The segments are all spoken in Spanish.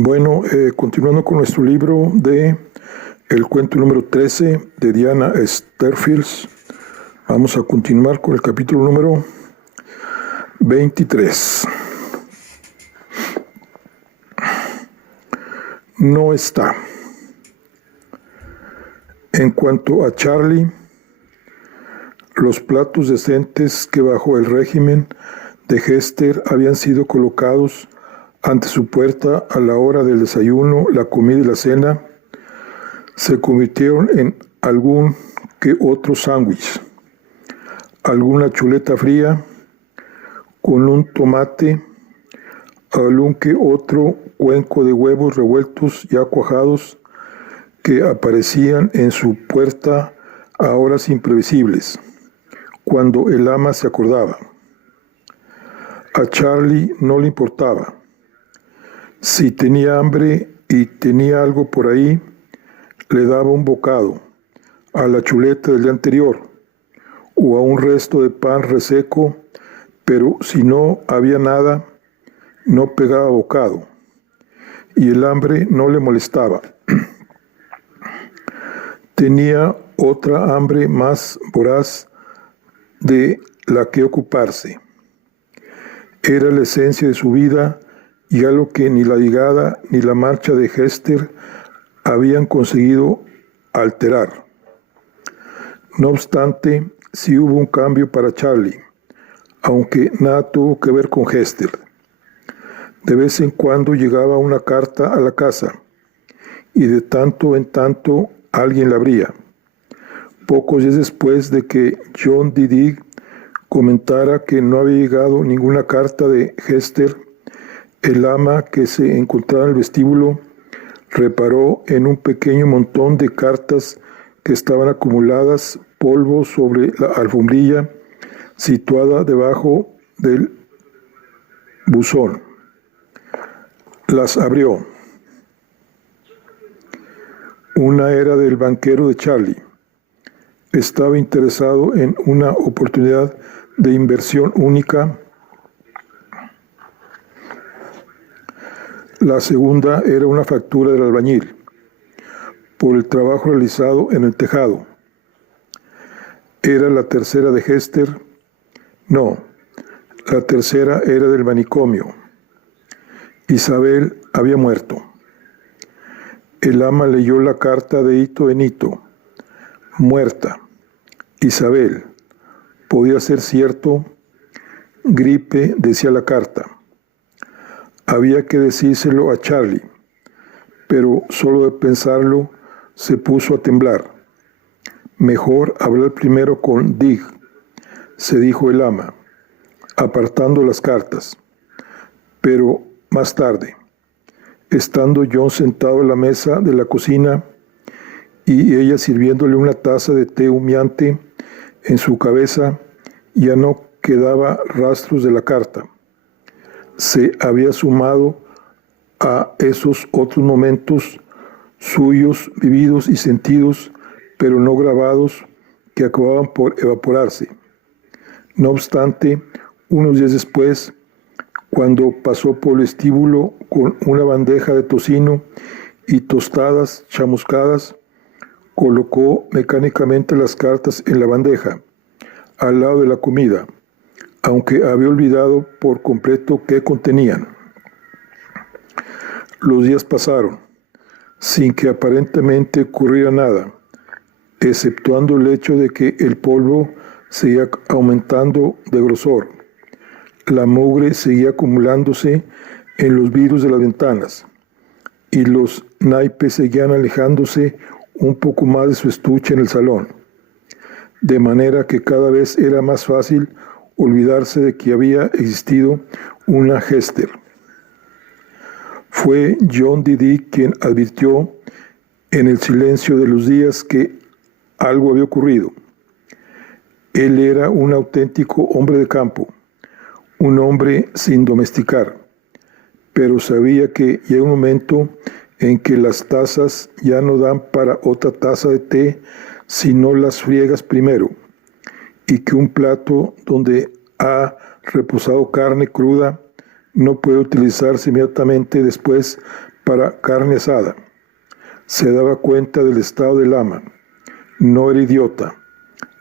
Bueno, continuando con nuestro libro de el cuento número 13 de Diana Sterfield, vamos a continuar con el capítulo número 23. No está. En cuanto a Charlie, los platos decentes que bajo el régimen de Hester habían sido colocados ante su puerta a la hora del desayuno, la comida y la cena, se convirtieron en algún que otro sándwich, alguna chuleta fría con un tomate, algún que otro cuenco de huevos revueltos ya cuajados que aparecían en su puerta a horas imprevisibles, cuando el ama se acordaba. A Charlie no le importaba. Si tenía hambre y tenía algo por ahí, le daba un bocado a la chuleta del día anterior o a un resto de pan reseco, pero si no había nada, no pegaba bocado y el hambre no le molestaba. Tenía otra hambre más voraz de la que ocuparse. Era la esencia de su vida y algo que ni la llegada ni la marcha de Hester habían conseguido alterar. No obstante, sí hubo un cambio para Charlie, aunque nada tuvo que ver con Hester. De vez en cuando llegaba una carta a la casa, y de tanto en tanto alguien la abría. Pocos días después de que John Didig comentara que no había llegado ninguna carta de Hester, el ama que se encontraba en el vestíbulo reparó en un pequeño montón de cartas que estaban acumuladas polvo sobre la alfombrilla situada debajo del buzón. Las abrió. Una era del banquero de Charlie. Estaba interesado en una oportunidad de inversión única. La segunda era una factura del albañil por el trabajo realizado en el tejado. ¿Era la tercera de Hester? No, la tercera era del manicomio. Isabel había muerto. El ama leyó la carta de hito en hito. Muerta. Isabel. Podía ser cierto. Gripe, decía la carta. Había que decírselo a Charlie, pero solo de pensarlo se puso a temblar. Mejor hablar primero con Dig, se dijo el ama, apartando las cartas. Pero más tarde, estando John sentado a la mesa de la cocina y ella sirviéndole una taza de té humeante, en su cabeza ya no quedaba rastros de la carta. Se había sumado a esos otros momentos suyos, vividos y sentidos, pero no grabados, que acababan por evaporarse. No obstante, unos días después, cuando pasó por el vestíbulo con una bandeja de tocino y tostadas chamuscadas, colocó mecánicamente las cartas en la bandeja, al lado de la comida, aunque había olvidado por completo qué contenían. Los días pasaron, sin que aparentemente ocurriera nada, exceptuando el hecho de que el polvo seguía aumentando de grosor. La mugre seguía acumulándose en los vidrios de las ventanas, y los naipes seguían alejándose un poco más de su estuche en el salón, de manera que cada vez era más fácil olvidarse de que había existido una Hester. Fue John Didig quien advirtió en el silencio de los días que algo había ocurrido. Él era un auténtico hombre de campo, un hombre sin domesticar, pero sabía que llega un momento en que las tazas ya no dan para otra taza de té si no las friegas primero, y que un plato donde ha reposado carne cruda no puede utilizarse inmediatamente después para carne asada. Se daba cuenta del estado del ama. No era idiota.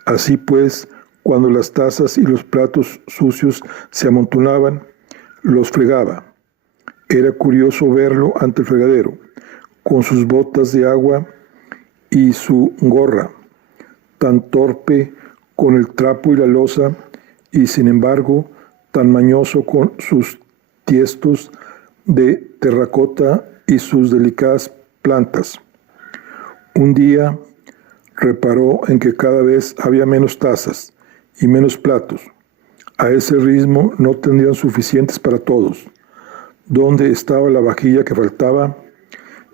Así pues, cuando las tazas y los platos sucios se amontonaban, los fregaba. Era curioso verlo ante el fregadero, con sus botas de agua y su gorra, tan torpe con el trapo y la loza, y sin embargo tan mañoso con sus tiestos de terracota y sus delicadas plantas. Un día reparó en que cada vez había menos tazas y menos platos. A ese ritmo no tendrían suficientes para todos. ¿Dónde estaba la vajilla que faltaba?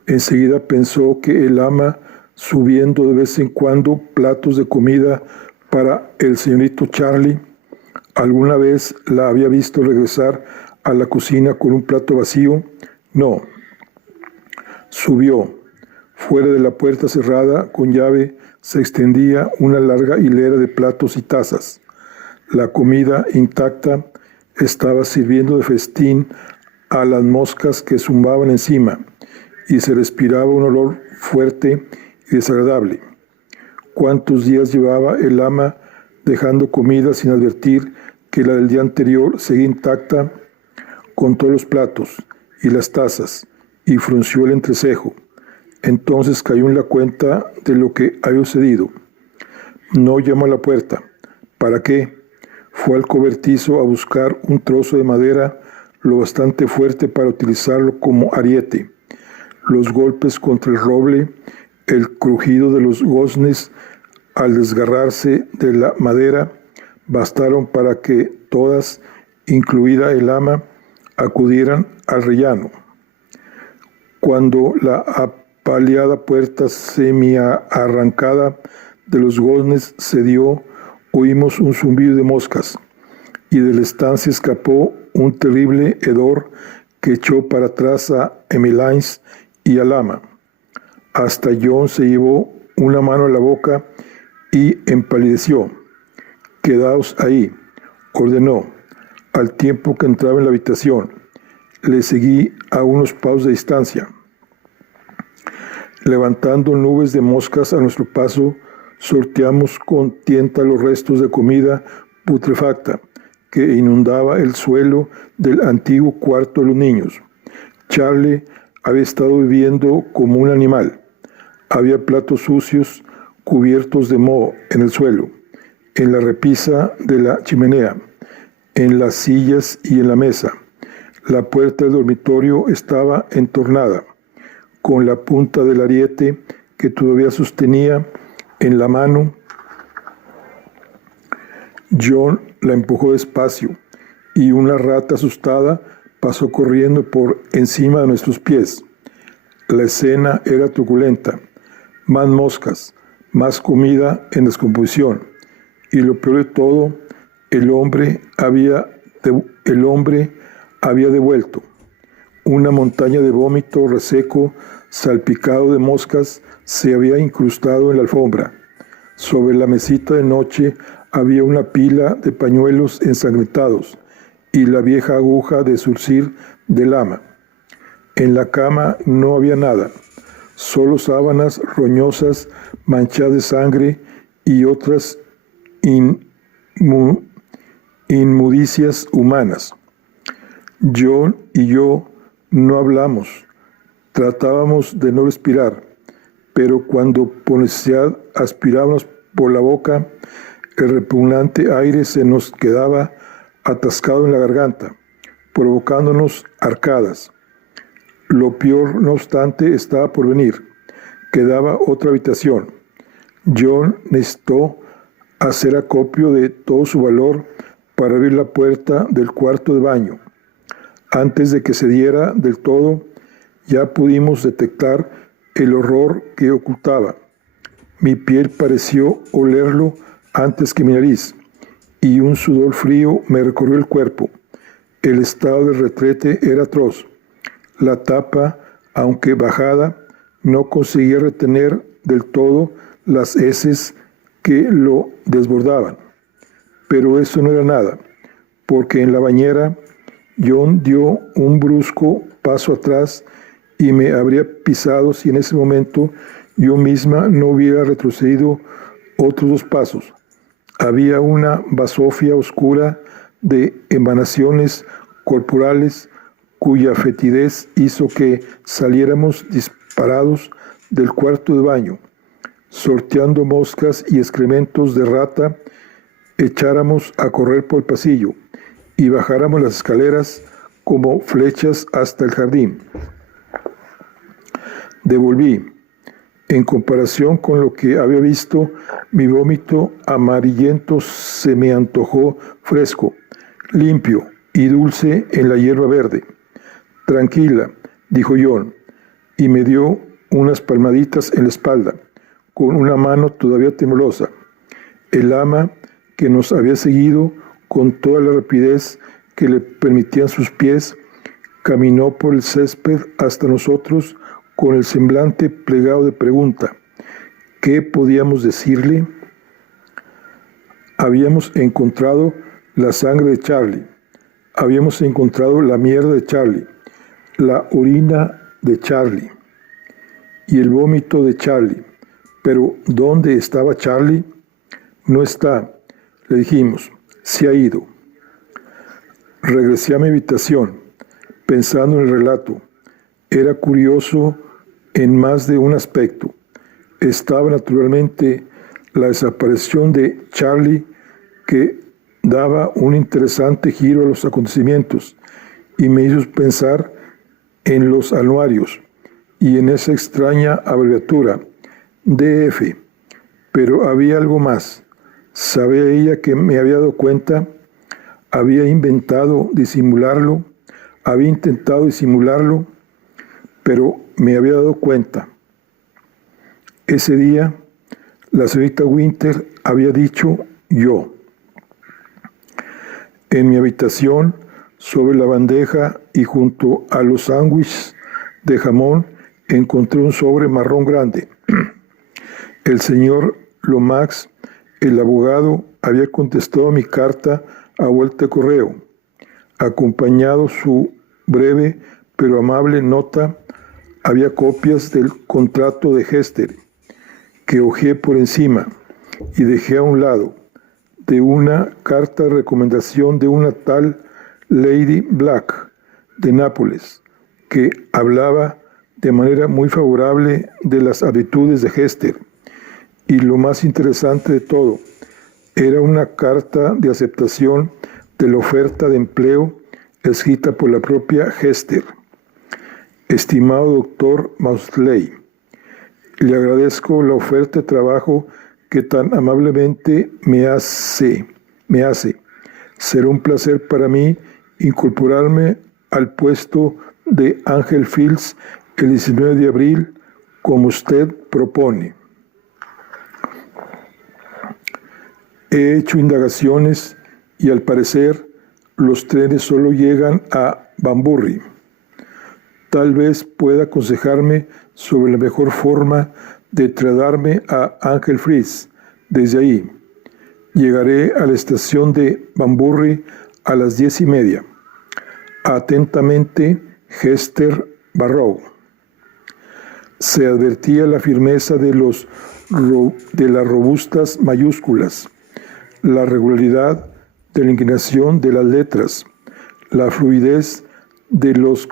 Enseguida pensó que el ama, subiendo de vez en cuando platos de comida para el señorito Charlie, ¿alguna vez la había visto regresar a la cocina con un plato vacío? No. Subió. Fuera de la puerta cerrada con llave se extendía una larga hilera de platos y tazas. La comida intacta estaba sirviendo de festín a las moscas que zumbaban encima, y se respiraba un olor fuerte y desagradable. ¿Cuántos días llevaba el ama dejando comida sin advertir que la del día anterior seguía intacta? Contó los platos y las tazas y frunció el entrecejo. Entonces cayó en la cuenta de lo que había sucedido. No llamó a la puerta. ¿Para qué? Fue al cobertizo a buscar un trozo de madera lo bastante fuerte para utilizarlo como ariete. Los golpes contra el roble, el crujido de los goznes al desgarrarse de la madera, bastaron para que todas, incluida el ama, acudieran al rellano. Cuando la apaleada puerta semi-arrancada de los goznes cedió, oímos un zumbido de moscas, y de la estancia escapó un terrible hedor que echó para atrás a Emmeline y al ama. Hasta John se llevó una mano a la boca y empalideció. «Quedaos ahí», ordenó, al tiempo que entraba en la habitación. Le seguí a unos pasos de distancia. Levantando nubes de moscas a nuestro paso, sorteamos con tienta los restos de comida putrefacta que inundaba el suelo del antiguo cuarto de los niños. Charlie había estado viviendo como un animal. Había platos sucios cubiertos de moho en el suelo, en la repisa de la chimenea, en las sillas y en la mesa. La puerta del dormitorio estaba entornada, con la punta del ariete que todavía sostenía en la mano. John la empujó despacio y una rata asustada pasó corriendo por encima de nuestros pies. La escena era truculenta. Más moscas, más comida en descomposición. Y lo peor de todo, el hombre había devuelto. Una montaña de vómito reseco, salpicado de moscas, se había incrustado en la alfombra. Sobre la mesita de noche había una pila de pañuelos ensangrentados y la vieja aguja de zurcir del ama. En la cama no había nada, solo sábanas roñosas manchadas de sangre y otras inmundicias humanas. John y yo no hablamos, tratábamos de no respirar, pero cuando por necesidad aspirábamos por la boca, el repugnante aire se nos quedaba atascado en la garganta, provocándonos arcadas. Lo peor, no obstante, estaba por venir. Quedaba otra habitación. John necesitó hacer acopio de todo su valor para abrir la puerta del cuarto de baño. Antes de que se diera del todo, ya pudimos detectar el horror que ocultaba. Mi piel pareció olerlo antes que mi nariz, y un sudor frío me recorrió el cuerpo. El estado del retrete era atroz. La tapa, aunque bajada, no conseguía retener del todo las heces que lo desbordaban. Pero eso no era nada, porque en la bañera John dio un brusco paso atrás y me habría pisado si en ese momento yo misma no hubiera retrocedido otros 2 pasos. Había una basofia oscura de emanaciones corporales cuya fetidez hizo que saliéramos disparados del cuarto de baño, sorteando moscas y excrementos de rata, echáramos a correr por el pasillo y bajáramos las escaleras como flechas hasta el jardín. Devolví. En comparación con lo que había visto, mi vómito amarillento se me antojó fresco, limpio y dulce en la hierba verde. Tranquila, dijo John, y me dio unas palmaditas en la espalda, con una mano todavía temblorosa. El ama, que nos había seguido con toda la rapidez que le permitían sus pies, caminó por el césped hasta nosotros con el semblante plegado de pregunta. ¿Qué podíamos decirle? Habíamos encontrado la sangre de Charlie. Habíamos encontrado la mierda de Charlie, la orina de Charlie y el vómito de Charlie. Pero ¿dónde estaba Charlie? No está, le dijimos, se ha ido. Regresé a mi habitación, pensando en el relato. Era curioso en más de un aspecto. Estaba naturalmente la desaparición de Charlie, que daba un interesante giro a los acontecimientos y me hizo pensar en los anuarios y en esa extraña abreviatura, DF. Pero había algo más. ¿Sabía ella que me había dado cuenta? Había intentado disimularlo, pero me había dado cuenta. Ese día, la señorita Winter había dicho yo. En mi habitación, sobre la bandeja y junto a los sándwiches de jamón, encontré un sobre marrón grande. El señor Lomax, el abogado, había contestado mi carta a vuelta de correo, acompañado su breve pero amable nota. Había copias del contrato de Hester, que hojeé por encima y dejé a un lado, de una carta de recomendación de una tal Lady Black de Nápoles, que hablaba de manera muy favorable de las habitudes de Hester. Y lo más interesante de todo, era una carta de aceptación de la oferta de empleo escrita por la propia Hester. Estimado doctor Maudsley, le agradezco la oferta de trabajo que tan amablemente me hace. Será un placer para mí incorporarme al puesto de Angel Fields el 19 de abril, como usted propone. He hecho indagaciones y al parecer los trenes solo llegan a Banbury. Tal vez pueda aconsejarme sobre la mejor forma de trasladarme a Angel Fields desde ahí. Llegaré a la estación de Banbury a las 10:30. Atentamente, Hester Barrow. Se advertía la firmeza de las robustas mayúsculas, la regularidad de la inclinación de las letras, la fluidez de los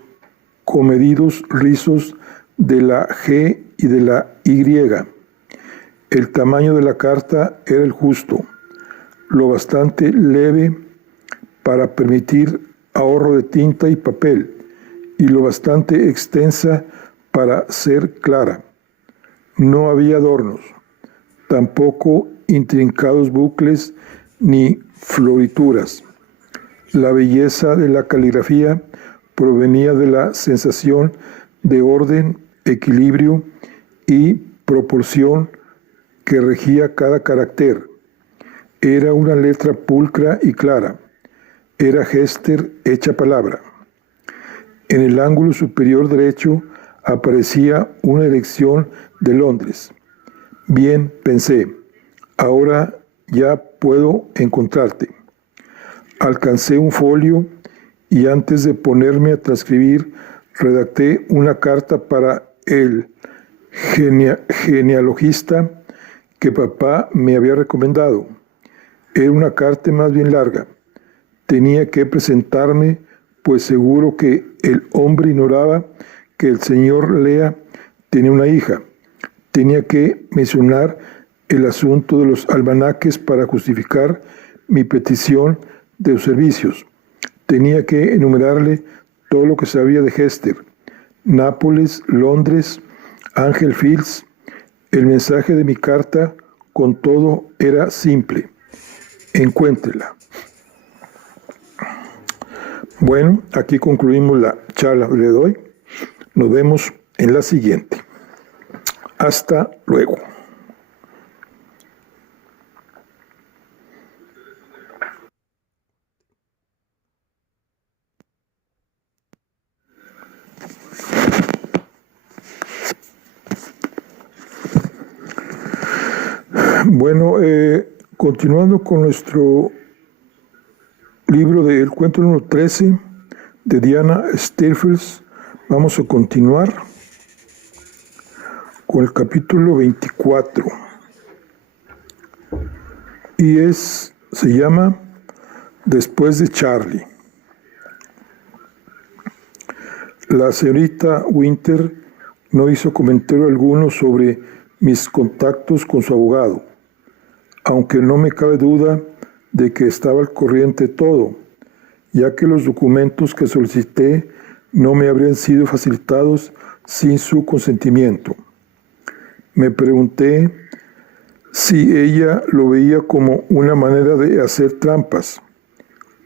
comedidos rizos de la G y de la Y. El tamaño de la carta era el justo, lo bastante leve para permitir ahorro de tinta y papel, y lo bastante extensa para ser clara. No había adornos, tampoco intrincados bucles ni florituras. La belleza de la caligrafía provenía de la sensación de orden, equilibrio y proporción que regía cada carácter. Era una letra pulcra y clara. Era Hester hecha palabra. En el ángulo superior derecho aparecía una dirección de Londres. Bien, pensé, ahora ya puedo encontrarte. Alcancé un folio y antes de ponerme a transcribir redacté una carta para el genealogista que papá me había recomendado. Era una carta más bien larga. Tenía que presentarme, pues seguro que el hombre ignoraba que el señor Lea tenía una hija. Tenía que mencionar el asunto de los almanaques para justificar mi petición de sus servicios. Tenía que enumerarle todo lo que sabía de Hester, Nápoles, Londres, Ángel Fields. El mensaje de mi carta, con todo, era simple. Encuéntrela. Bueno, aquí concluimos la charla de hoy. Nos vemos en la siguiente. Hasta luego. Bueno, continuando con nuestro libro del cuento número 13 de Diana Stephens, vamos a continuar con el capítulo 24 y se llama Después de Charlie. La señorita Winter no hizo comentario alguno sobre mis contactos con su abogado, aunque no me cabe duda de que estaba al corriente de todo, ya que los documentos que solicité no me habrían sido facilitados sin su consentimiento. Me pregunté si ella lo veía como una manera de hacer trampas,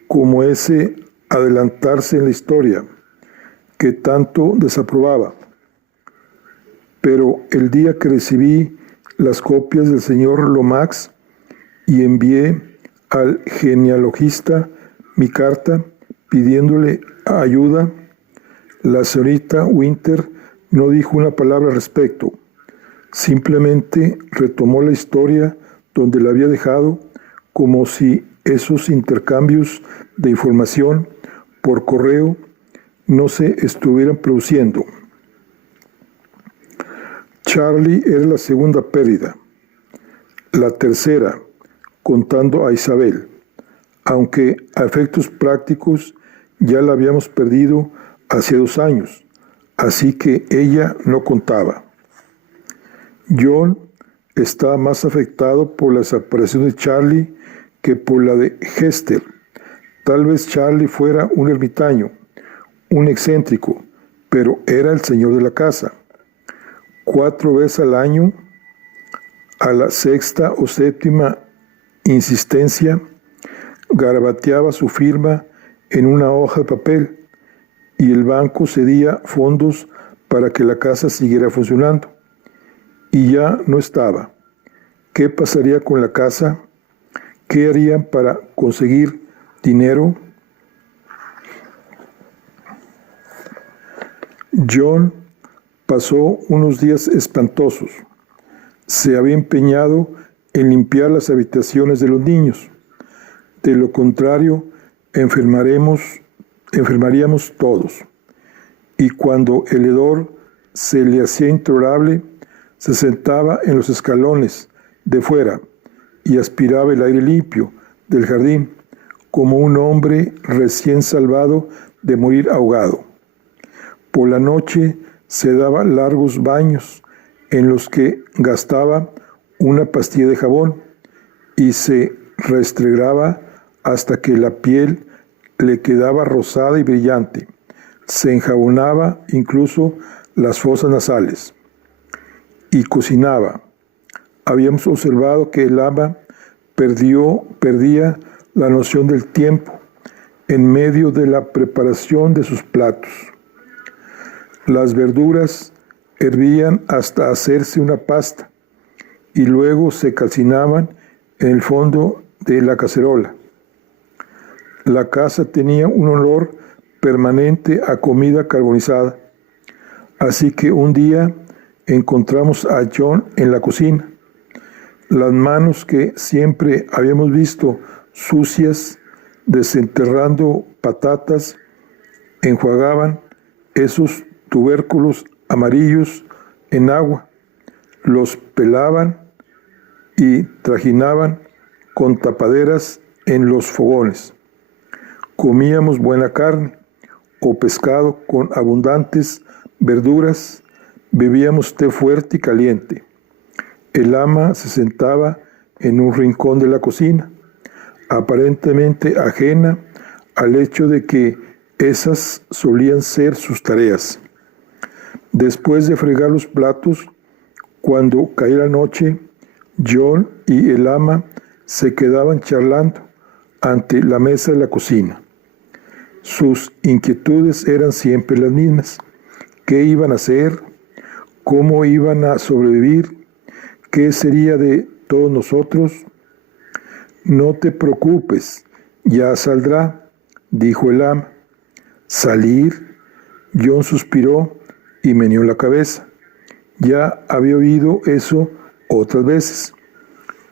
como ese adelantarse en la historia, que tanto desaprobaba. Pero el día que recibí las copias del señor Lomax y envié al genealogista mi carta pidiéndole ayuda, la señorita Winter no dijo una palabra al respecto. Simplemente retomó la historia donde la había dejado, como si esos intercambios de información por correo no se estuvieran produciendo. Charlie era la segunda pérdida, la tercera, contando a Isabel, aunque a efectos prácticos ya la habíamos perdido hace 2 años, así que ella no contaba. John estaba más afectado por la desaparición de Charlie que por la de Hester. Tal vez Charlie fuera un ermitaño, un excéntrico, pero era el señor de la casa. 4 veces al año, a la 6ª o 7ª insistencia, garabateaba su firma en una hoja de papel y el banco cedía fondos para que la casa siguiera funcionando. Y ya no estaba. ¿Qué pasaría con la casa? ¿Qué harían para conseguir dinero? John pasó unos días espantosos. Se había empeñado en limpiar las habitaciones de los niños. De lo contrario, enfermaríamos todos. Y cuando el hedor se le hacía intolerable, se sentaba en los escalones de fuera y aspiraba el aire limpio del jardín, como un hombre recién salvado de morir ahogado. Por la noche se daba largos baños en los que gastaba una pastilla de jabón y se restregaba hasta que la piel le quedaba rosada y brillante. Se enjabonaba incluso las fosas nasales. Y cocinaba. Habíamos observado que el ama perdía la noción del tiempo en medio de la preparación de sus platos. Las verduras hervían hasta hacerse una pasta y luego se calcinaban en el fondo de la cacerola. La casa tenía un olor permanente a comida carbonizada, así que un día encontramos a John en la cocina. Las manos que siempre habíamos visto sucias, desenterrando patatas, enjuagaban esos tubérculos amarillos en agua, los pelaban y trajinaban con tapaderas en los fogones. Comíamos buena carne o pescado con abundantes verduras, bebíamos té fuerte y caliente. El ama se sentaba en un rincón de la cocina, aparentemente ajena al hecho de que esas solían ser sus tareas. Después de fregar los platos, cuando caía la noche, John y el ama se quedaban charlando ante la mesa de la cocina. Sus inquietudes eran siempre las mismas. ¿Qué iban a hacer? ¿Cómo iban a sobrevivir? ¿Qué sería de todos nosotros? No te preocupes, ya saldrá, dijo el ama. ¿Salir? John suspiró y meneó la cabeza. Ya había oído eso otras veces.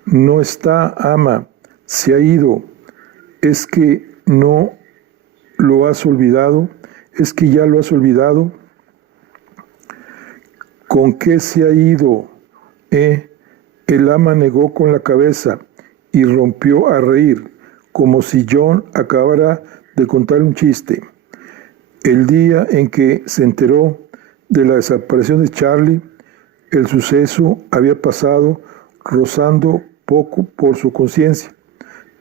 No está, ama, se ha ido. ¿Es que no lo has olvidado? ¿Es que ya lo has olvidado? ¿Con qué se ha ido? El ama negó con la cabeza y rompió a reír, como si John acabara de contar un chiste. El día en que se enteró de la desaparición de Charlie, el suceso había pasado rozando poco por su conciencia,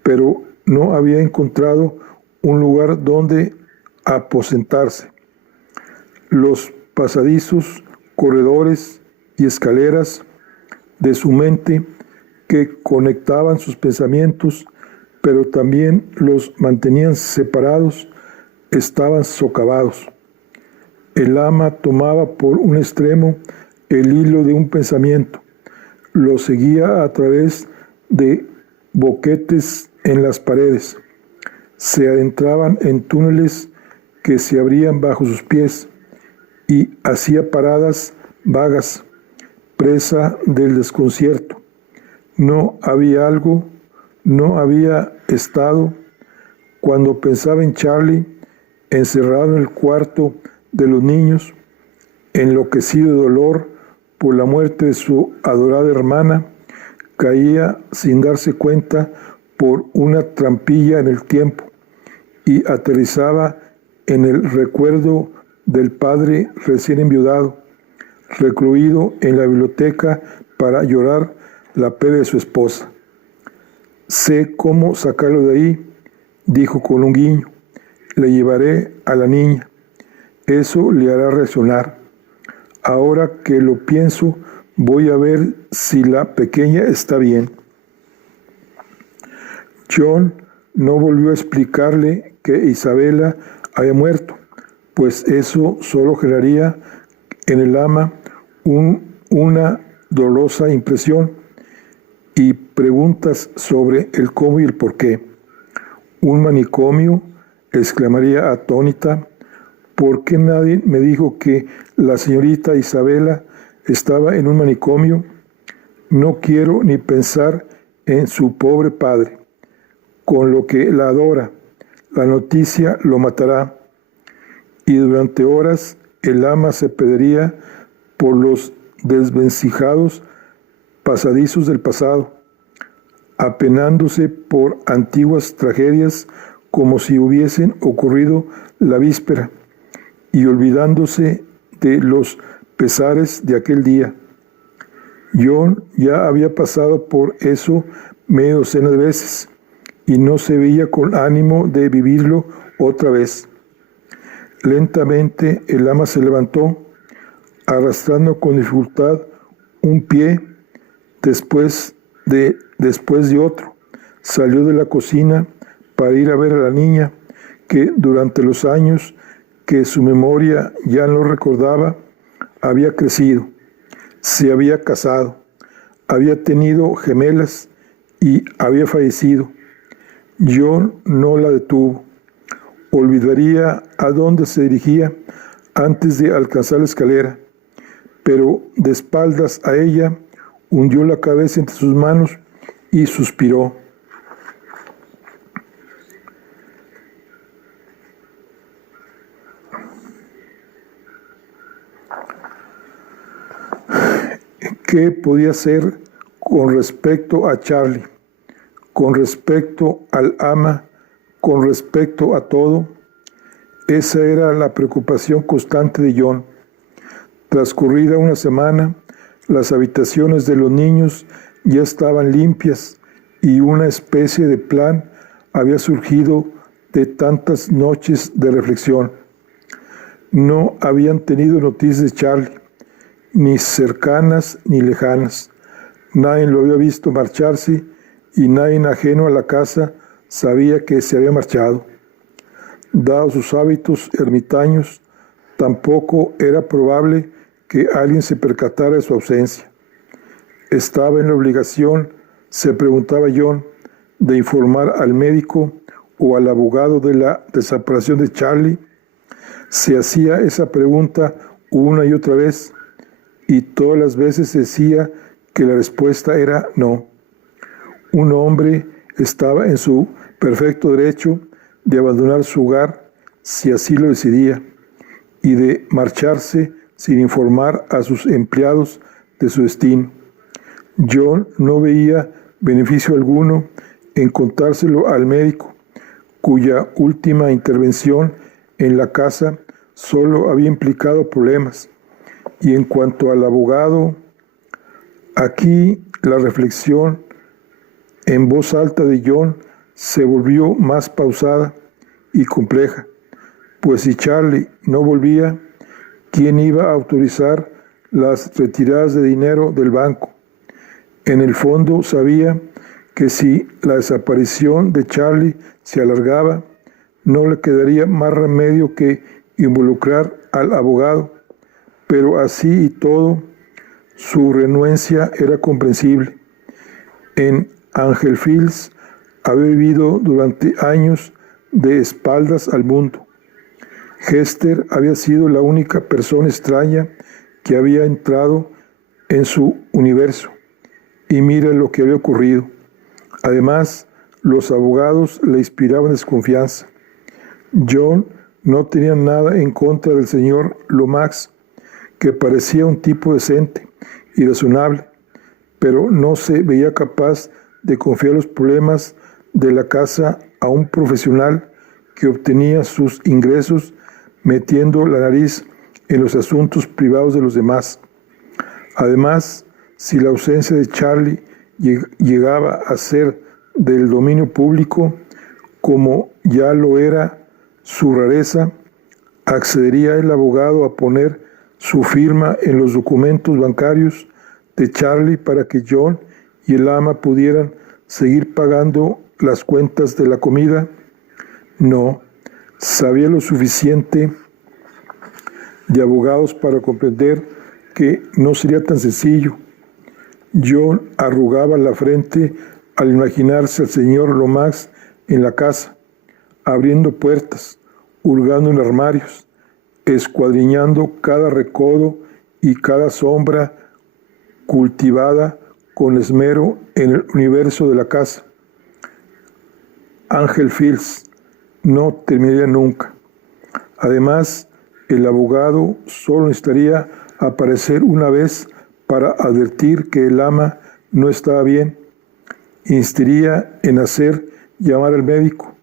pero no había encontrado un lugar donde aposentarse. Los pasadizos, corredores y escaleras de su mente que conectaban sus pensamientos, pero también los mantenían separados, estaban socavados. El ama tomaba por un extremo el hilo de un pensamiento, lo seguía a través de boquetes en las paredes, se adentraban en túneles que se abrían bajo sus pies y hacía paradas vagas, presa del desconcierto. No había algo, no había estado. Cuando pensaba en Charlie, encerrado en el cuarto de los niños, enloquecido de dolor por la muerte de su adorada hermana, caía sin darse cuenta por una trampilla en el tiempo y aterrizaba en el recuerdo del padre recién enviudado, recluido en la biblioteca para llorar la pérdida de su esposa. Sé cómo sacarlo de ahí, dijo con un guiño. Le llevaré a la niña. Eso le hará reaccionar. Ahora que lo pienso, voy a ver si la pequeña está bien. John no volvió a explicarle que Isabela había muerto, pues eso solo generaría en el ama una dolorosa impresión y preguntas sobre el cómo y el por qué. ¿Un manicomio?, exclamaría atónita. ¿Por qué nadie me dijo que la señorita Isabela estaba en un manicomio? No quiero ni pensar en su pobre padre, con lo que la adora. La noticia lo matará. Y durante horas el ama se perdería por los desvencijados pasadizos del pasado, apenándose por antiguas tragedias como si hubiesen ocurrido la víspera y olvidándose de los pesares de aquel día. John ya había pasado por eso media docena de veces y no se veía con ánimo de vivirlo otra vez. Lentamente el ama se levantó, arrastrando con dificultad un pie después de otro. Salió de la cocina para ir a ver a la niña que durante los años que su memoria ya no recordaba, había crecido, se había casado, había tenido gemelas y había fallecido. John no la detuvo. Olvidaría a dónde se dirigía antes de alcanzar la escalera, pero de espaldas a ella hundió la cabeza entre sus manos y suspiró. ¿Qué podía hacer con respecto a Charlie, con respecto al ama, con respecto a todo? Esa era la preocupación constante de John. Transcurrida una semana, las habitaciones de los niños ya estaban limpias y una especie de plan había surgido de tantas noches de reflexión. No habían tenido noticias de Charlie, ni cercanas ni lejanas. Nadie lo había visto marcharse y nadie ajeno a la casa sabía que se había marchado. Dados sus hábitos ermitaños, tampoco era probable que alguien se percatara de su ausencia. Estaba en la obligación, se preguntaba John, de informar al médico o al abogado de la desaparición de Charlie. Se hacía esa pregunta una y otra vez y todas las veces decía que la respuesta era no. Un hombre estaba en su perfecto derecho de abandonar su hogar si así lo decidía y de marcharse sin informar a sus empleados de su destino. John no veía beneficio alguno en contárselo al médico, cuya última intervención en la casa solo había implicado problemas. Y en cuanto al abogado, aquí la reflexión en voz alta de John se volvió más pausada y compleja, pues si Charlie no volvía, ¿quién iba a autorizar las retiradas de dinero del banco? En el fondo sabía que si la desaparición de Charlie se alargaba, no le quedaría más remedio que involucrar al abogado, pero así y todo, su renuencia era comprensible. En Angel Fields había vivido durante años de espaldas al mundo. Hester había sido la única persona extraña que había entrado en su universo. Y mira lo que había ocurrido. Además, los abogados le inspiraban desconfianza. John no tenía nada en contra del señor Lomax, que parecía un tipo decente y razonable, pero no se veía capaz de confiar los problemas de la casa a un profesional que obtenía sus ingresos metiendo la nariz en los asuntos privados de los demás. Además, si la ausencia de Charlie llegaba a ser del dominio público, como ya lo era su rareza, accedería el abogado a poner su firma en los documentos bancarios de Charlie para que John y el ama pudieran seguir pagando las cuentas de la comida. No, sabía lo suficiente de abogados para comprender que no sería tan sencillo. John arrugaba la frente al imaginarse al señor Lomax en la casa, abriendo puertas, hurgando en armarios, escuadriñando cada recodo y cada sombra cultivada con esmero en el universo de la casa. Angel Fields no terminaría nunca. Además, el abogado solo necesitaría aparecer una vez para advertir que el ama no estaba bien. Insistiría en hacer llamar al médico.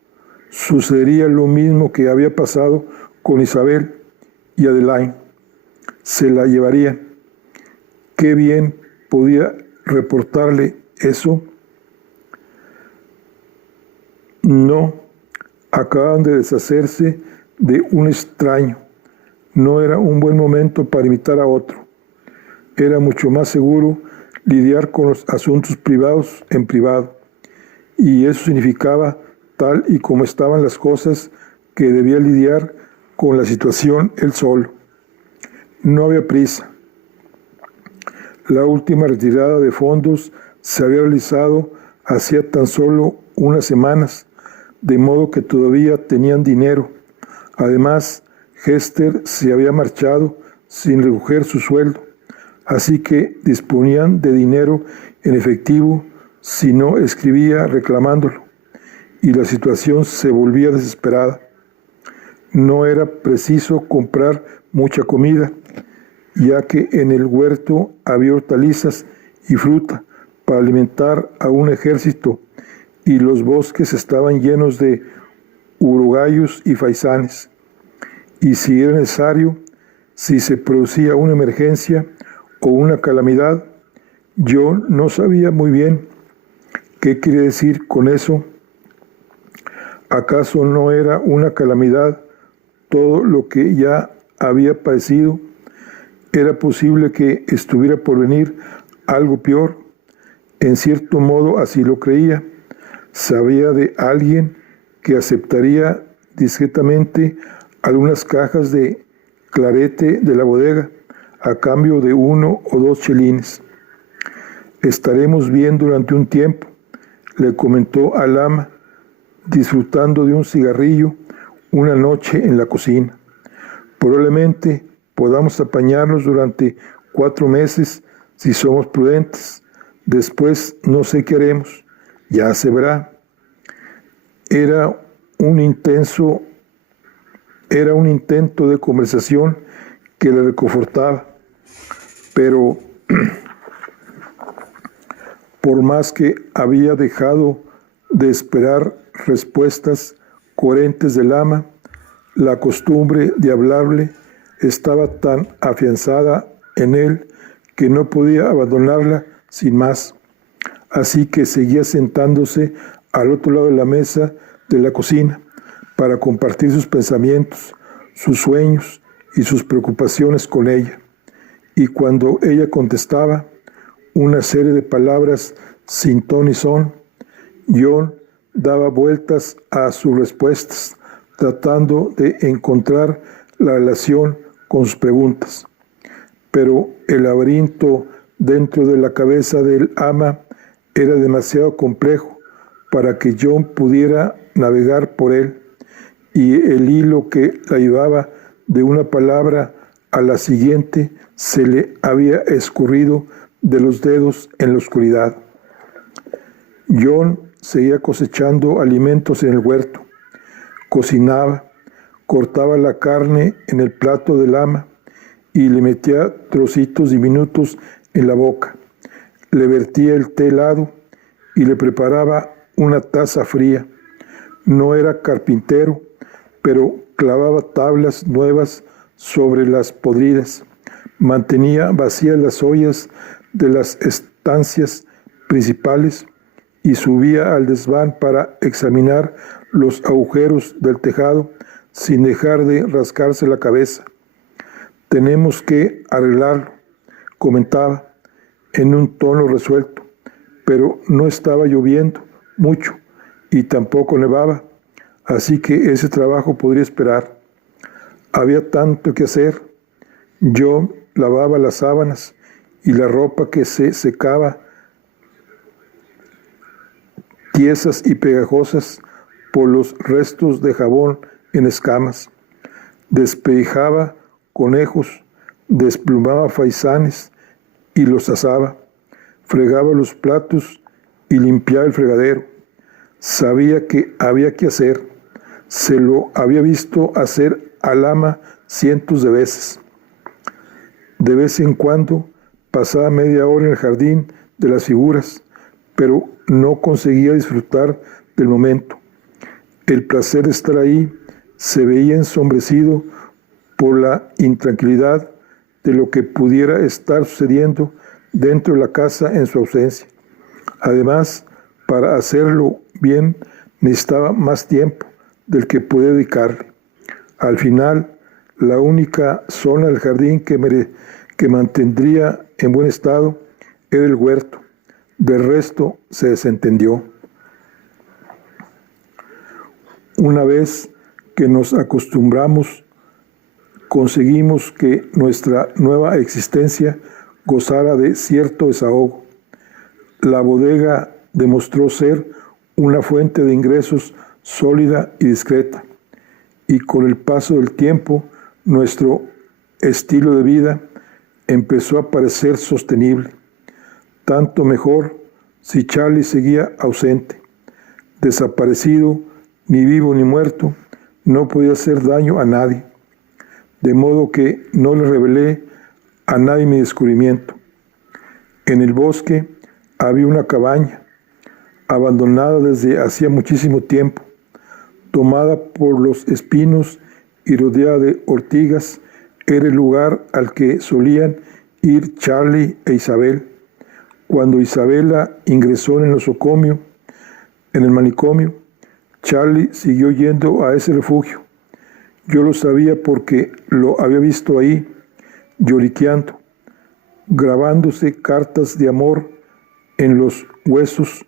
Sucedería lo mismo que había pasado con Isabel y Adeline. Se la llevarían. Qué bien podía reportarle eso. No, acaban de deshacerse de un extraño. No era un buen momento para imitar a otro. Era mucho más seguro lidiar con los asuntos privados en privado. Y eso significaba, tal y como estaban las cosas, que debía lidiar con la situación él solo. No había prisa. La última retirada de fondos se había realizado hacía tan solo unas semanas, de modo que todavía tenían dinero. Además, Hester se había marchado sin recoger su sueldo, así que disponían de dinero en efectivo si no escribía reclamándolo, y la situación se volvía desesperada. No era preciso comprar mucha comida, ya que en el huerto había hortalizas y fruta para alimentar a un ejército, y los bosques estaban llenos de urugayos y faisanes. Y si era necesario, si se producía una emergencia o una calamidad, yo no sabía muy bien qué quiere decir con eso. ¿Acaso no era una calamidad todo lo que ya había padecido? ¿Era posible que estuviera por venir algo peor? En cierto modo así lo creía. Sabía de alguien que aceptaría discretamente algunas cajas de clarete de la bodega a cambio de 1 o 2 chelines. Estaremos bien durante un tiempo, le comentó al ama, disfrutando de un cigarrillo una noche en la cocina. Probablemente podamos apañarnos durante 4 meses si somos prudentes. Después no sé qué haremos, ya se verá. Era un intento de conversación que le reconfortaba, pero por más que había dejado de esperar respuestas coherentes del ama, la costumbre de hablarle estaba tan afianzada en él que no podía abandonarla sin más. Así que seguía sentándose al otro lado de la mesa de la cocina para compartir sus pensamientos, sus sueños y sus preocupaciones con ella. Y cuando ella contestaba una serie de palabras sin ton ni son, John daba vueltas a sus respuestas, tratando de encontrar la relación con sus preguntas. Pero el laberinto dentro de la cabeza del ama era demasiado complejo para que John pudiera navegar por él, y el hilo que la llevaba de una palabra a la siguiente se le había escurrido de los dedos en la oscuridad. John seguía cosechando alimentos en el huerto, cocinaba, cortaba la carne en el plato del ama y le metía trocitos diminutos en la boca, le vertía el té helado y le preparaba una taza fría. No era carpintero, pero clavaba tablas nuevas sobre las podridas, mantenía vacías las ollas de las estancias principales y subía al desván para examinar los agujeros del tejado sin dejar de rascarse la cabeza. Tenemos que arreglarlo, comentaba en un tono resuelto, pero no estaba lloviendo mucho y tampoco nevaba, así que ese trabajo podría esperar. Había tanto que hacer. Yo lavaba las sábanas y la ropa que se secaba, tiesas y pegajosas por los restos de jabón en escamas. Despejaba conejos, desplumaba faisanes y los asaba, fregaba los platos y limpiaba el fregadero. Sabía que había que hacer, se lo había visto hacer al ama cientos de veces. De vez en cuando pasaba media hora en el jardín de las figuras, pero no conseguía disfrutar del momento. El placer de estar ahí se veía ensombrecido por la intranquilidad de lo que pudiera estar sucediendo dentro de la casa en su ausencia. Además, para hacerlo bien necesitaba más tiempo del que podía dedicarle. Al final, la única zona del jardín que mantendría en buen estado era el huerto. Del resto se desentendió. Una vez que nos acostumbramos, conseguimos que nuestra nueva existencia gozara de cierto desahogo. La bodega demostró ser una fuente de ingresos sólida y discreta, y con el paso del tiempo nuestro estilo de vida empezó a parecer sostenible. Tanto mejor si Charlie seguía ausente. Desaparecido, ni vivo ni muerto, no podía hacer daño a nadie. De modo que no le revelé a nadie mi descubrimiento. En el bosque había una cabaña, abandonada desde hacía muchísimo tiempo, tomada por los espinos y rodeada de ortigas. Era el lugar al que solían ir Charlie e Isabel. Cuando Isabela ingresó en el manicomio, Charlie siguió yendo a ese refugio. Yo lo sabía porque lo había visto ahí, lloriqueando, grabándose cartas de amor en los huesos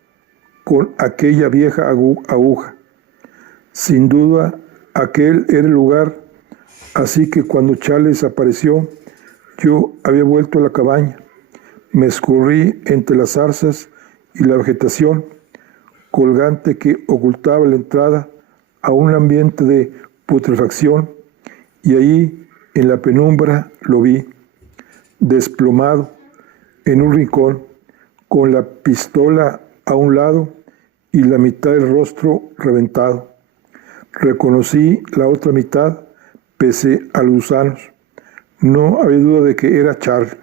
con aquella vieja aguja. Sin duda, aquel era el lugar, así que cuando Charlie desapareció, yo había vuelto a la cabaña. Me escurrí entre las zarzas y la vegetación colgante que ocultaba la entrada a un ambiente de putrefacción, y ahí, en la penumbra, lo vi, desplomado, en un rincón, con la pistola a un lado y la mitad del rostro reventado. Reconocí la otra mitad, pese a los gusanos. No había duda de que era Charlie.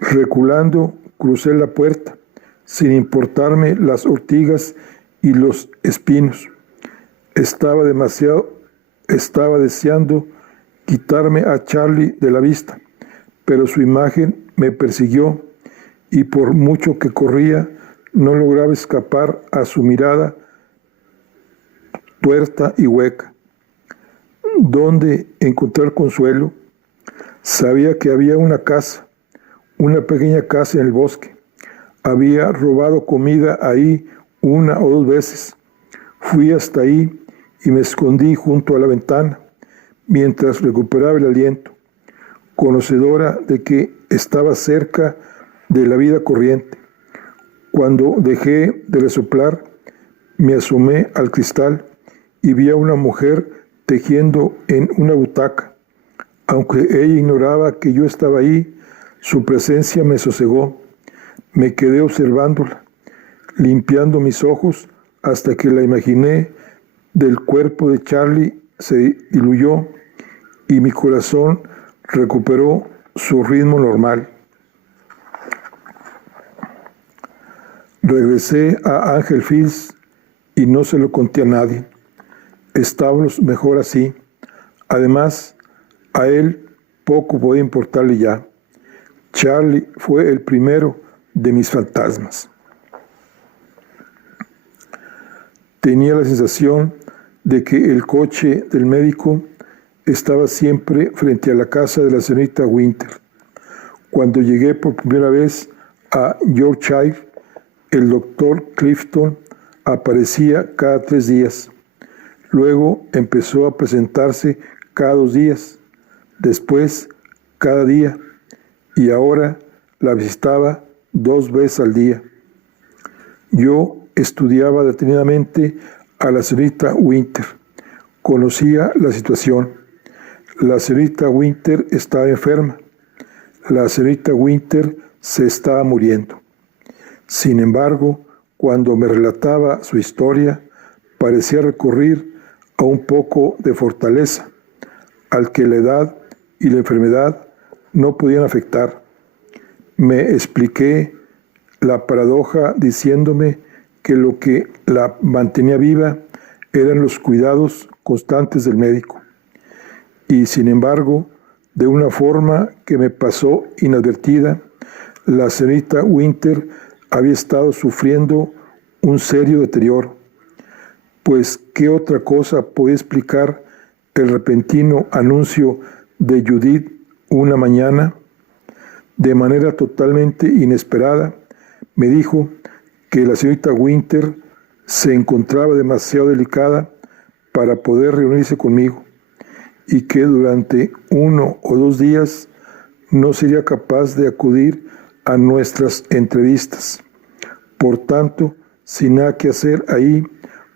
Reculando, crucé la puerta, sin importarme las ortigas y los espinos. Estaba deseando quitarme a Charlie de la vista, pero su imagen me persiguió y por mucho que corría, no lograba escapar a su mirada tuerta y hueca. ¿Dónde encontrar consuelo? Sabía que había una casa, una pequeña casa en el bosque. Había robado comida ahí 1 o 2 veces. Fui hasta ahí y me escondí junto a la ventana mientras recuperaba el aliento, conocedora de que estaba cerca de la vida corriente. Cuando dejé de resoplar, me asomé al cristal y vi a una mujer tejiendo en una butaca. Aunque ella ignoraba que yo estaba ahí, su presencia me sosegó. Me quedé observándola, limpiando mis ojos hasta que la imaginé del cuerpo de Charlie se diluyó y mi corazón recuperó su ritmo normal. Regresé a Angel Fields y no se lo conté a nadie. Estábamos mejor así. Además, a él poco podía importarle ya. Charlie fue el primero de mis fantasmas. Tenía la sensación de que el coche del médico estaba siempre frente a la casa de la señorita Winter. Cuando llegué por primera vez a Yorkshire, el doctor Clifton aparecía cada 3 días. Luego empezó a presentarse cada 2 días, después cada día, y ahora la visitaba 2 veces al día. Yo estudiaba detenidamente a la señorita Winter. Conocía la situación. La señorita Winter estaba enferma. La señorita Winter se estaba muriendo. Sin embargo, cuando me relataba su historia, parecía recurrir a un poco de fortaleza, al que la edad y la enfermedad no podían afectar. Me expliqué la paradoja diciéndome que lo que la mantenía viva eran los cuidados constantes del médico. Y sin embargo, de una forma que me pasó inadvertida, la señorita Winter había estado sufriendo un serio deterioro. Pues, ¿qué otra cosa podía explicar el repentino anuncio de Judith una mañana? De manera totalmente inesperada, me dijo que la señorita Winter se encontraba demasiado delicada para poder reunirse conmigo y que durante 1 o 2 días no sería capaz de acudir a nuestras entrevistas. Por tanto, sin nada que hacer ahí,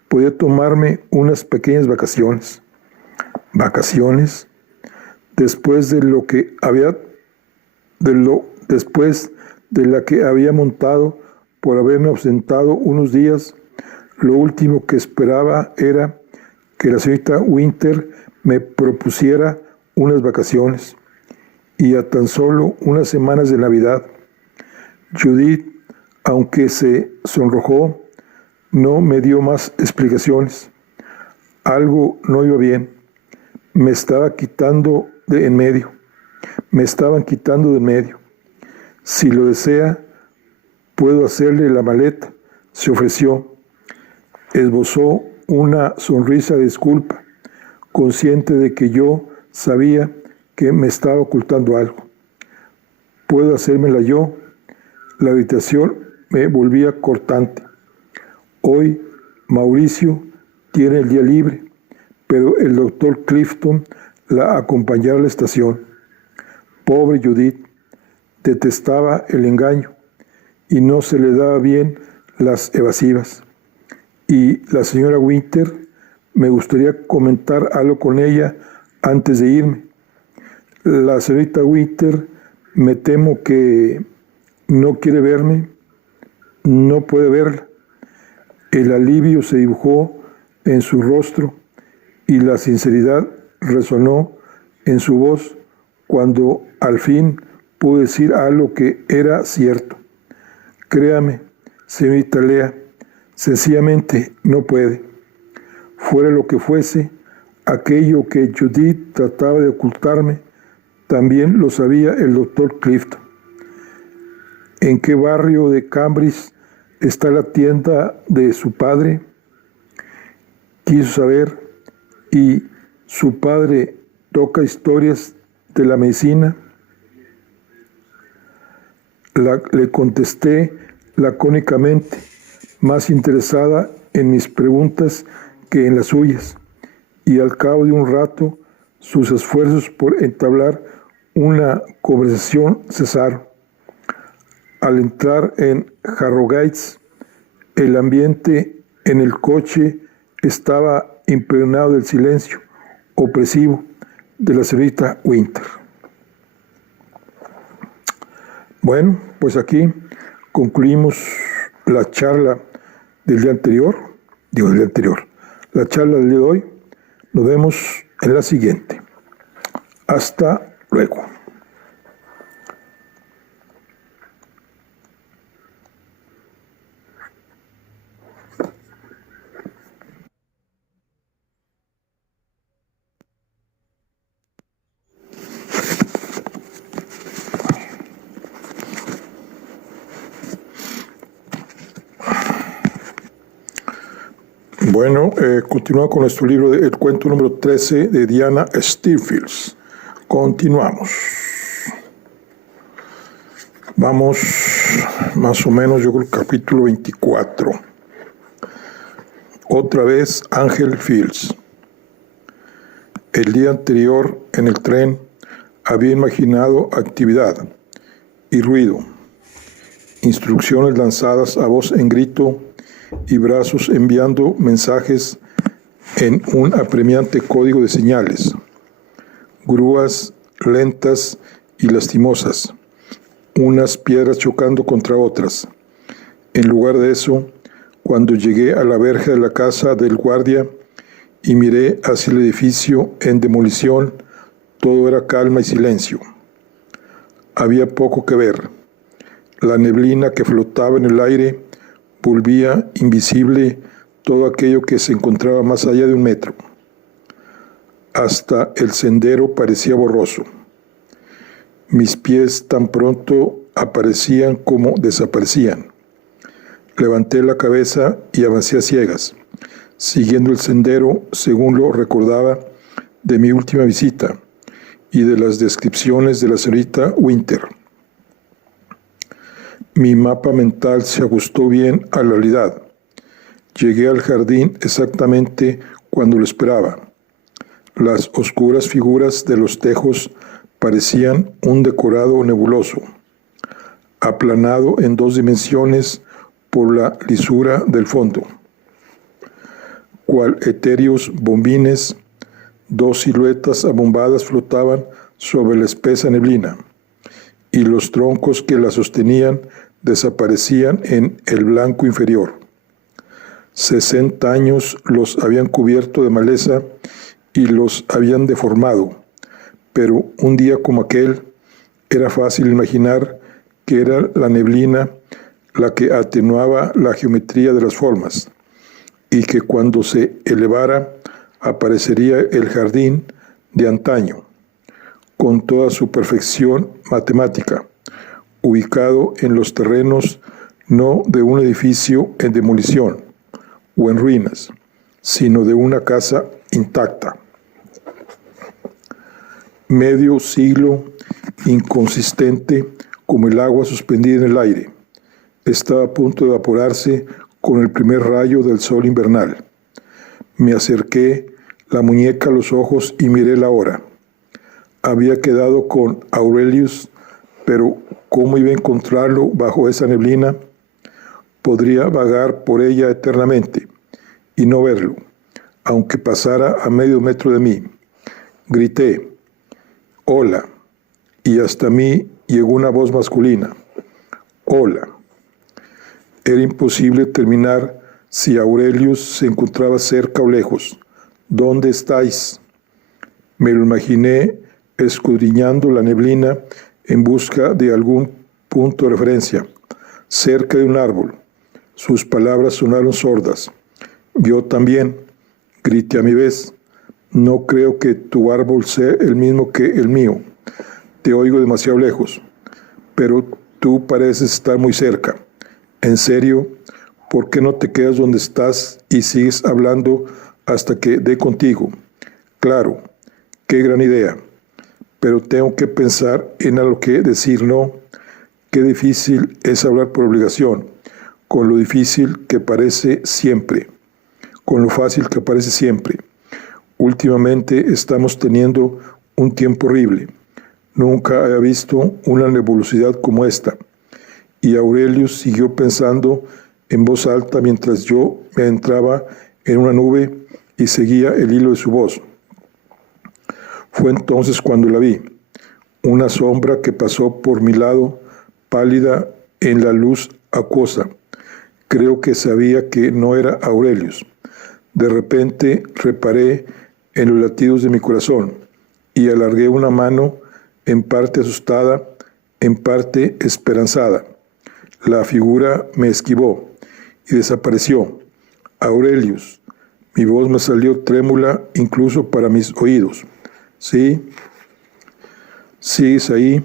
podía tomarme unas pequeñas vacaciones. ¿Vacaciones? Después de la que había montado por haberme ausentado unos días, lo último que esperaba era que la señorita Winter me propusiera unas vacaciones. y a tan solo unas semanas de Navidad. Judith, aunque se sonrojó, no me dio más explicaciones. Algo no iba bien. Me estaban quitando de en medio. Si lo desea, puedo hacerle la maleta, se ofreció. Esbozó una sonrisa de disculpa, consciente de que yo sabía que me estaba ocultando algo. ¿Puedo hacérmela yo? La habitación me volvía cortante. Hoy Mauricio tiene el día libre, pero el doctor Clifton la acompañará a la estación. Pobre Judith, detestaba el engaño y no se le daba bien las evasivas. Y la señora Winter, me gustaría comentar algo con ella antes de irme. La señorita Winter, me temo que no quiere verme, no puede verla. El alivio se dibujó en su rostro y la sinceridad resonó en su voz cuando al fin pudo decir algo que era cierto. Créame, señorita Lea, sencillamente no puede. Fuera lo que fuese, aquello que Judith trataba de ocultarme, también lo sabía el doctor Clifton. ¿En qué barrio de Cambridge está la tienda de su padre? Quiso saber, y su padre toca historias de la medicina. Le contesté lacónicamente, más interesada en mis preguntas que en las suyas, y al cabo de un rato sus esfuerzos por entablar una conversación cesaron. Al entrar en Harrogate, el ambiente en el coche estaba impregnado del silencio opresivo de la señorita Winter. Bueno, pues aquí concluimos la charla del día anterior, la charla del día de hoy. Nos vemos en la siguiente. Hasta luego. Bueno, continuamos con nuestro libro, el cuento número 13 de Diana Steelfields. Continuamos. Vamos más o menos, yo creo, al capítulo 24. Otra vez Ángel Fields. El día anterior, en el tren, había imaginado actividad y ruido, instrucciones lanzadas a voz en grito y brazos enviando mensajes en un apremiante código de señales, grúas lentas y lastimosas, unas piedras chocando contra otras. En lugar de eso, cuando llegué a la verja de la casa del guardia y miré hacia el edificio en demolición, todo era calma y silencio. Había poco que ver. La neblina que flotaba en el aire volvía invisible todo aquello que se encontraba más allá de 1 metro. Hasta el sendero parecía borroso. Mis pies tan pronto aparecían como desaparecían. Levanté la cabeza y avancé a ciegas, siguiendo el sendero según lo recordaba de mi última visita y de las descripciones de la señorita Winter. Mi mapa mental se ajustó bien a la realidad. Llegué al jardín exactamente cuando lo esperaba. Las oscuras figuras de los tejos parecían un decorado nebuloso, aplanado en 2 dimensiones por la lisura del fondo. Cual etéreos bombines, 2 siluetas abombadas flotaban sobre la espesa neblina, y los troncos que la sostenían desaparecían en el blanco inferior. 60 años los habían cubierto de maleza y los habían deformado, pero un día como aquel, Era fácil imaginar que era la neblina la que atenuaba la geometría de las formas, y que cuando se elevara aparecería el jardín de antaño, con toda su perfección matemática, ubicado en los terrenos no de un edificio en demolición o en ruinas, sino de una casa intacta. Medio siglo inconsistente como el agua suspendida en el aire. Estaba a punto de evaporarse con el primer rayo del sol invernal. Me acerqué la muñeca a los ojos y miré la hora. Había quedado con Aurelius, pero ¿cómo iba a encontrarlo bajo esa neblina? Podría vagar por ella eternamente y no verlo, aunque pasara a medio metro de mí. Grité, «Hola», y hasta mí llegó una voz masculina, «Hola». Era imposible terminar si Aurelius se encontraba cerca o lejos. «¿Dónde estáis?». Me lo imaginé escudriñando la neblina en busca de algún punto de referencia, cerca de un árbol. Sus palabras sonaron sordas. «Yo también», grité a mi vez. «No creo que tu árbol sea el mismo que el mío. Te oigo demasiado lejos, pero tú pareces estar muy cerca. En serio, ¿por qué no te quedas donde estás y sigues hablando hasta que dé contigo? Claro, qué gran idea. Pero tengo que pensar en a lo que decir, ¿no? Qué difícil es hablar por obligación, con lo difícil que parece siempre, con lo fácil que parece siempre. Últimamente estamos teniendo un tiempo horrible. Nunca había visto una nebulosidad como esta». Y Aurelius siguió pensando en voz alta mientras yo me entraba en una nube y seguía el hilo de su voz. Fue entonces cuando la vi, una sombra que pasó por mi lado, pálida en la luz acuosa. Creo que sabía que no era Aurelius. De repente reparé en los latidos de mi corazón y alargué una mano, en parte asustada, en parte esperanzada. La figura me esquivó y desapareció. «Aurelius». Mi voz me salió trémula incluso para mis oídos. «¿Sí? ¿Sigues ahí?».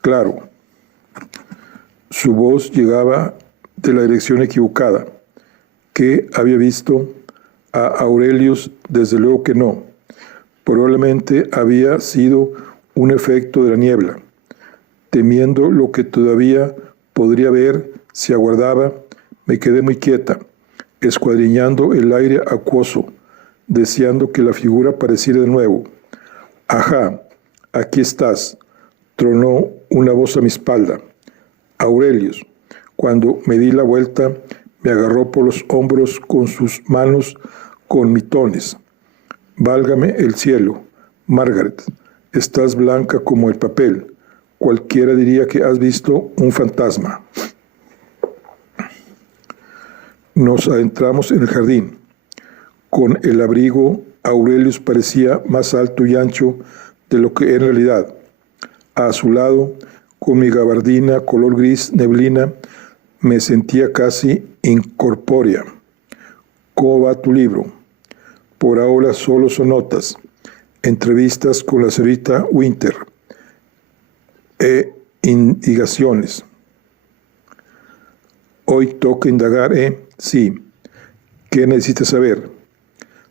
«Claro». Su voz llegaba de la dirección equivocada. ¿Qué había visto? A Aurelius, desde luego que no. Probablemente había sido un efecto de la niebla. Temiendo lo que todavía podría ver si aguardaba, me quedé muy quieta, escuadriñando el aire acuoso, deseando que la figura apareciera de nuevo. «Ajá, aquí estás», tronó una voz a mi espalda. «Aurelius». Cuando me di la vuelta, me agarró por los hombros con sus manos conmitones. «Válgame el cielo, Margaret, estás blanca como el papel. Cualquiera diría que has visto un fantasma». Nos adentramos en el jardín. Con el abrigo, Aurelius parecía más alto y ancho de lo que en realidad. A su lado, con mi gabardina color gris neblina, me sentía casi incorpórea. «¿Cómo va tu libro?». «Por ahora solo son notas, entrevistas con la señorita Winter e indagaciones». «Hoy toca indagar, ¿eh?». «Sí». «¿Qué necesitas saber?».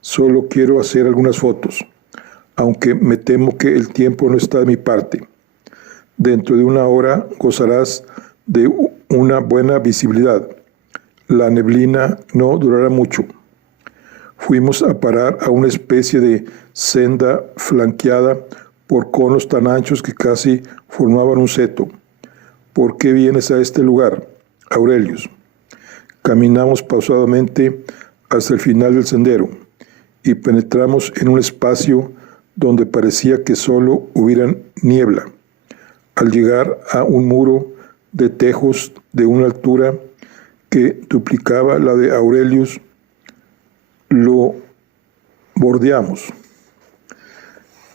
«Solo quiero hacer algunas fotos, aunque me temo que el tiempo no está de mi parte. Dentro de una hora gozarás de una buena visibilidad. La neblina no durará mucho». Fuimos a parar a una especie de senda flanqueada por conos tan anchos que casi formaban un seto. «¿Por qué vienes a este lugar, Aurelius?». Caminamos pausadamente hasta el final del sendero y penetramos en un espacio donde parecía que solo hubiera niebla. Al llegar a un muro de tejos de una altura que duplicaba la de Aurelius, lo bordeamos.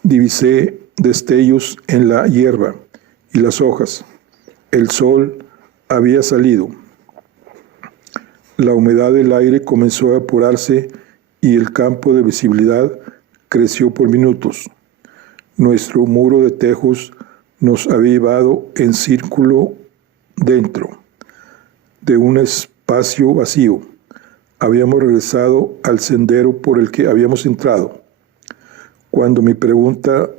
Divisé destellos en la hierba y las hojas. El sol había salido. La humedad del aire comenzó a evaporarse y el campo de visibilidad creció por minutos. Nuestro muro de tejos nos había llevado en círculo dentro de un espacio vacío. Habíamos regresado al sendero por el que habíamos entrado. Cuando mi pregunta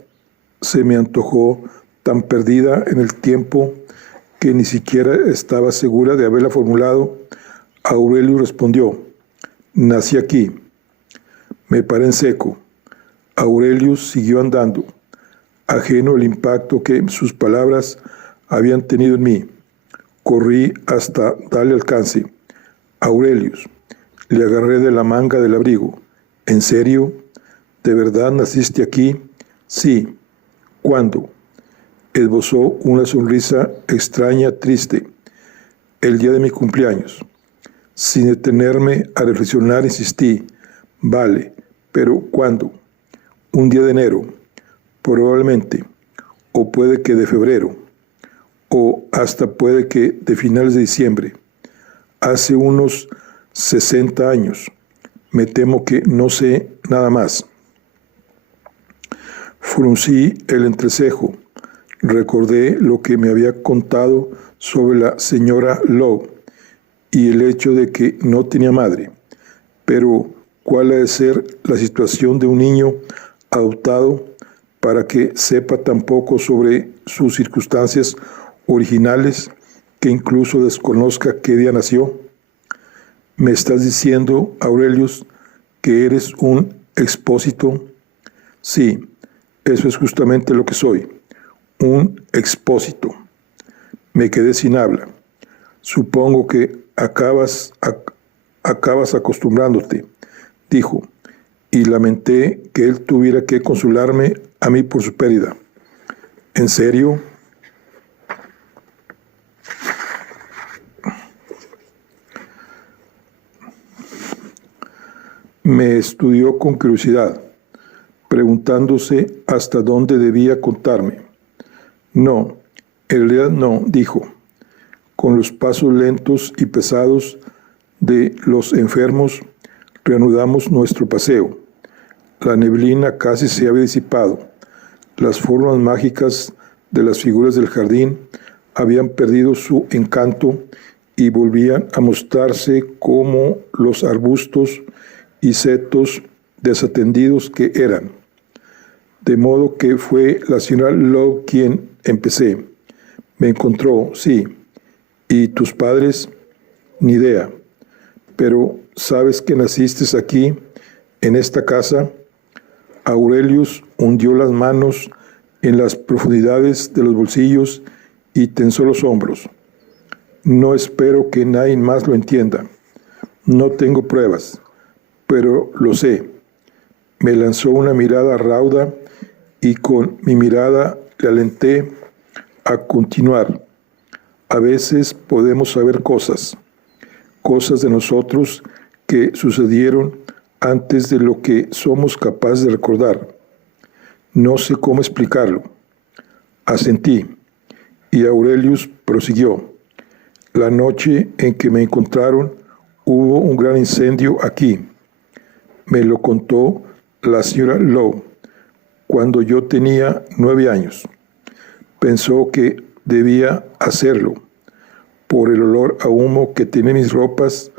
se me antojó tan perdida en el tiempo que ni siquiera estaba segura de haberla formulado, Aurelio respondió: nací aquí. Me paré en seco. Aurelius siguió andando, ajeno al impacto que sus palabras habían tenido en mí. Corrí hasta darle alcance. Aurelius, le agarré de la manga del abrigo. ¿En serio? ¿De verdad naciste aquí? Sí. ¿Cuándo? Esbozó una sonrisa extraña, triste. El día de mi cumpleaños. Sin detenerme a reflexionar, insistí. Vale, pero ¿cuándo? Un día de enero, probablemente, o puede que de febrero, o hasta puede que de finales de diciembre. Hace unos 60 años. Me temo que no sé nada más. Fruncí el entrecejo. Recordé lo que me había contado sobre la señora Lowe y el hecho de que no tenía madre. Pero, ¿cuál ha de ser la situación de un niño adoptado para que sepa tan poco sobre sus circunstancias originales que incluso desconozca qué día nació? ¿Me estás diciendo, Aurelius, que eres un expósito? Sí, eso es justamente lo que soy, un expósito. Me quedé sin habla. Supongo que acabas acostumbrándote, dijo, y lamenté que él tuviera que consolarme a mí por su pérdida. ¿En serio? Me estudió con curiosidad, preguntándose hasta dónde debía contarme. No, en realidad no, dijo, con los pasos lentos y pesados de los enfermos, reanudamos nuestro paseo. La neblina casi se había disipado. Las formas mágicas de las figuras del jardín habían perdido su encanto y volvían a mostrarse como los arbustos y setos desatendidos que eran. De modo que fue la señora Lowe quien empecé. Me encontró, sí. ¿Y tus padres? Ni idea. Pero, ¿sabes que naciste aquí, en esta casa? Aurelius hundió las manos en las profundidades de los bolsillos y tensó los hombros. No espero que nadie más lo entienda. No tengo pruebas, pero lo sé. Me lanzó una mirada rauda y con mi mirada le alenté a continuar. A veces podemos saber cosas de nosotros que sucedieron antes de lo que somos capaces de recordar. No sé cómo explicarlo. Asentí, y Aurelius prosiguió. La noche en que me encontraron hubo un gran incendio aquí. Me lo contó la señora Lowe cuando yo tenía 9 años. Pensó que debía hacerlo por el olor a humo que tenía mis ropas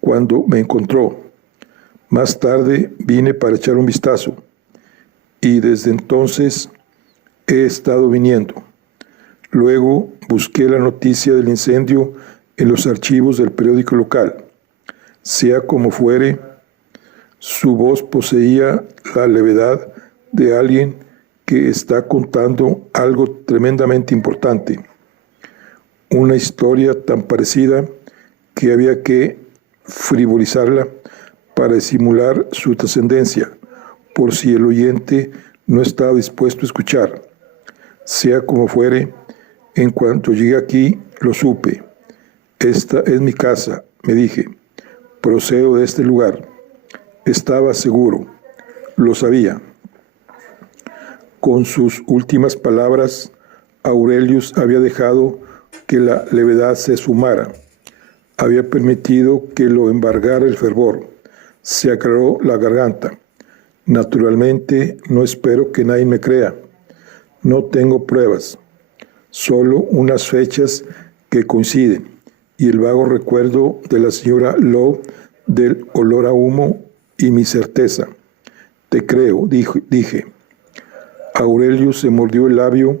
cuando me encontró. Más tarde vine para echar un vistazo y desde entonces he estado viniendo. Luego busqué la noticia del incendio en los archivos del periódico local. Sea como fuere, su voz poseía la levedad de alguien que está contando algo tremendamente importante. Una historia tan parecida que había que frivolizarla para disimular su trascendencia, por si el oyente no estaba dispuesto a escuchar. Sea como fuere, en cuanto llegué aquí, lo supe. Esta es mi casa, me dije. Procedo de este lugar. Estaba seguro. Lo sabía. Con sus últimas palabras, Aurelius había dejado que la levedad se esfumara. Había permitido que lo embargara el fervor. Se aclaró la garganta. Naturalmente, no espero que nadie me crea. No tengo pruebas, solo unas fechas que coinciden y el vago recuerdo de la señora Lowe del olor a humo y mi certeza. Te creo, dije. Aurelius se mordió el labio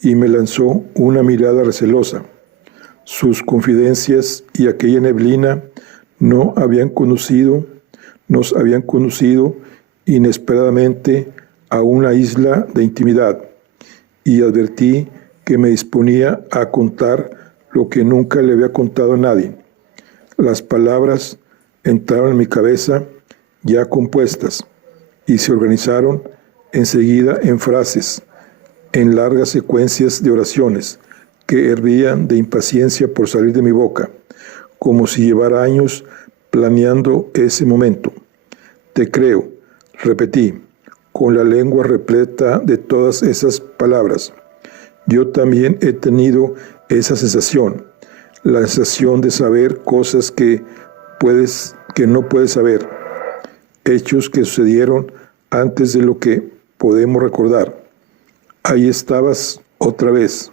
y me lanzó una mirada recelosa. Sus confidencias y aquella neblina nos habían conducido inesperadamente a una isla de intimidad, y advertí que me disponía a contar lo que nunca le había contado a nadie. Las palabras entraron en mi cabeza ya compuestas y se organizaron enseguida en frases, en largas secuencias de oraciones que hervían de impaciencia por salir de mi boca, como si llevara años planeando ese momento. Te creo, repetí, con la lengua repleta de todas esas palabras. Yo también he tenido esa sensación, la sensación de saber cosas que no puedes saber, hechos que sucedieron antes de lo que podemos recordar. Ahí estaba otra vez,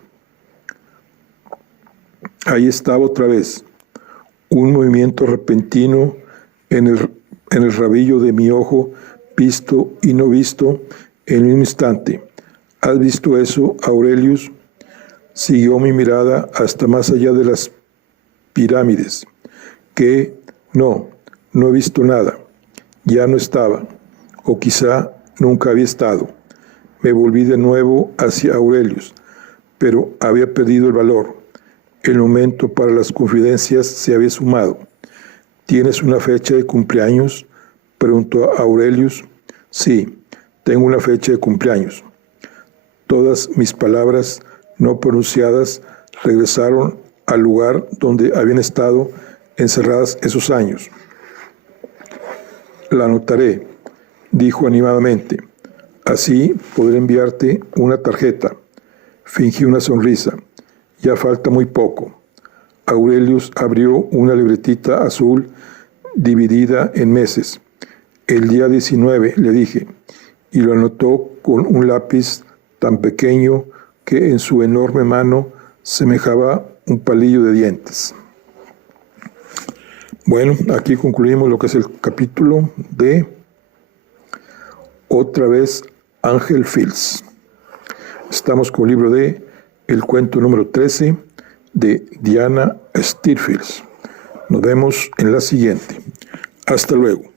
un movimiento repentino en el rabillo de mi ojo, visto y no visto en el mismo instante. ¿Has visto eso, Aurelius? Siguió mi mirada hasta más allá de las pirámides. ¿Qué? No he visto nada. Ya no estaba, o quizá nunca había estado. Me volví de nuevo hacia Aurelius, pero había perdido el valor. El momento para las confidencias se había sumado. ¿Tienes una fecha de cumpleaños?, preguntó Aurelius. Sí, tengo una fecha de cumpleaños. Todas mis palabras no pronunciadas regresaron al lugar donde habían estado encerradas esos años. La anotaré, dijo animadamente. Así podré enviarte una tarjeta. Fingí una sonrisa. Ya falta muy poco. Aurelius abrió una libretita azul dividida en meses. El día 19, le dije, y lo anotó con un lápiz tan pequeño que en su enorme mano semejaba un palillo de dientes. Bueno, aquí concluimos lo que es el capítulo de Otra vez Ángel Fields. Estamos con el libro de El cuento número 13 de Diana Stearfield. Nos vemos en la siguiente. Hasta luego.